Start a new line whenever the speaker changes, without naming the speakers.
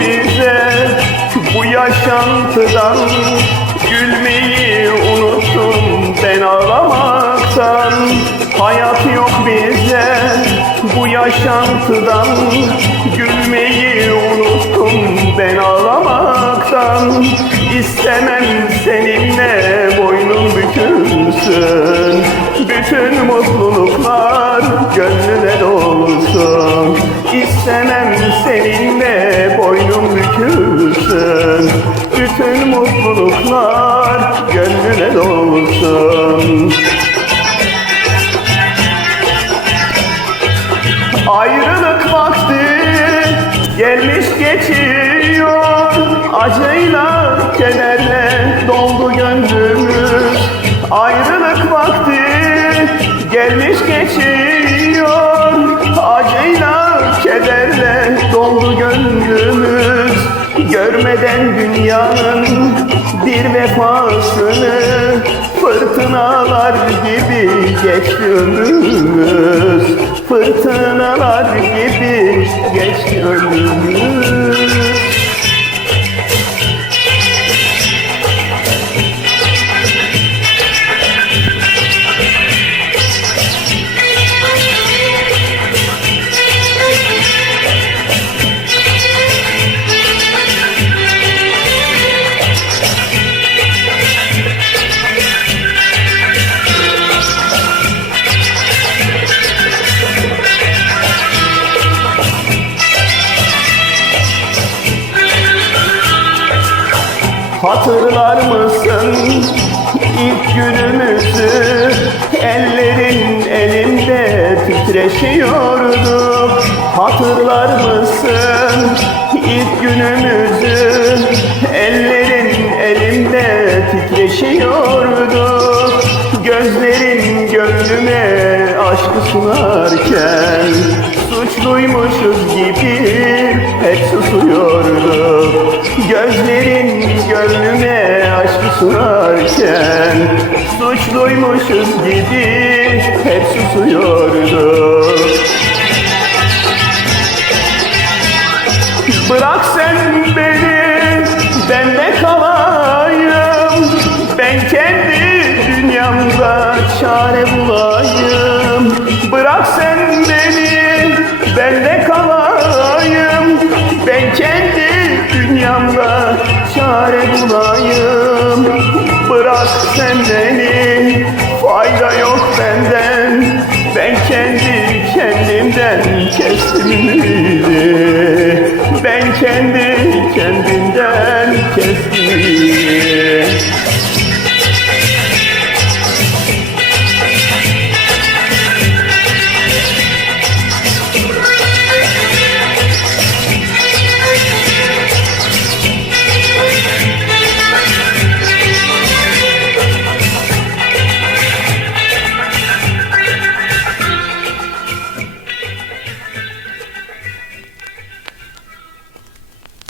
bize bu yaşantıdan Gülmeyi unuttum ben ağlamaktan. Hayat yok bize bu yaşantıdan Gülmeyi unuttum ben ağlamaktan. İstemem seninle boynum bükülsün Bütün mutluluklar gönlüne dolsun. İstemem seninle gönlüne dolsun Ayrılık vakti gelmiş geçiyor. Acıyla kederle doldu gönlümüz. Ayrılık vakti gelmiş geçiyor. Acıyla kederle doldu gönlümüz. Görmeden dünyanın bir vefasını Fırtınalar gibi geçti ömrümüz Fırtınalar gibi geçti ömrümüz Hatırlar mısın ilk günümüzü? Ellerin elimde titreşiyordu. Hatırlar mısın ilk günümüzü? Ellerin elimde titreşiyordu. Gözlerin gönlüme aşkı sunarken Suçluymuşuz gibi hep susuyordu. Gözlerin sunarken Suçluymuşuz gibi hep susuyordu. Bırak sen beni, ben de kalayım. Ben kendi dünyamda çare bulayım ümidi Ben kendi ümidi